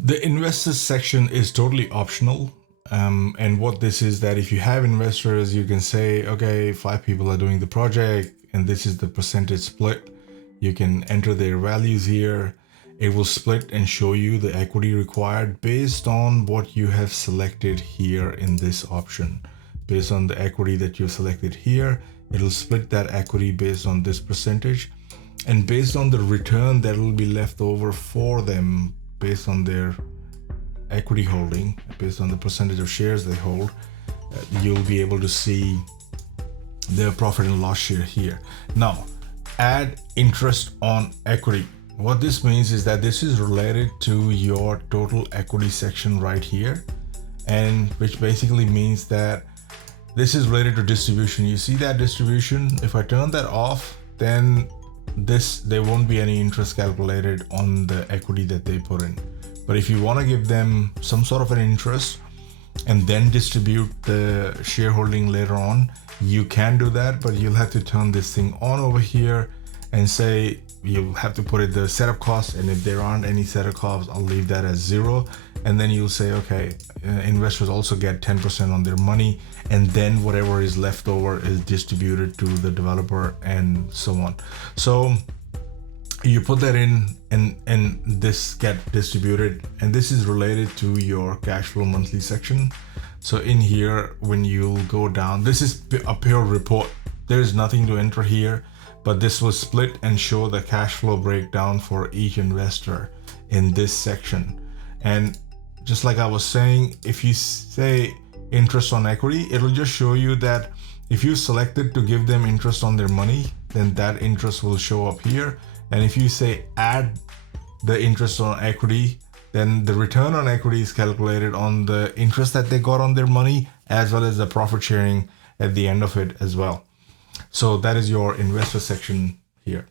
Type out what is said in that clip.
The investors section is totally optional. And what this is that if you have investors, you can say, okay, 5 people are doing the project and this is the percentage split. You can enter their values here. It will split and show you the equity required based on what you have selected here in this option. Based on the equity that you selected here, it'll split that equity based on this percentage. And based on the return that will be left over for them based on their equity holding, based on the percentage of shares they hold, you'll be able to see their profit and loss share here. Now, add interest on equity. What this means is that this is related to your total equity section right here, and which basically means that this is related to distribution. You see that distribution? If I turn that off, then there won't be any interest calculated on the equity that they put in. But if you want to give them some sort of an interest and then distribute the shareholding later on, you can do that, but you'll have to turn this thing on over here and say you'll have to put it the setup costs, and if there aren't any setup costs, I'll leave that as 0. And then you'll say, okay, investors also get 10% on their money, and then whatever is left over is distributed to the developer and so on. So you put that in, and this get distributed, and this is related to your cash flow monthly section. So in here, when you go down, this is a pure report. There is nothing to enter here, but this will split and show the cash flow breakdown for each investor in this section. And just like I was saying, if you say interest on equity, it'll just show you that if you selected to give them interest on their money, then that interest will show up here. And if you say add the interest on equity, then the return on equity is calculated on the interest that they got on their money, as well as the profit sharing at the end of it as well. So that is your investor section here.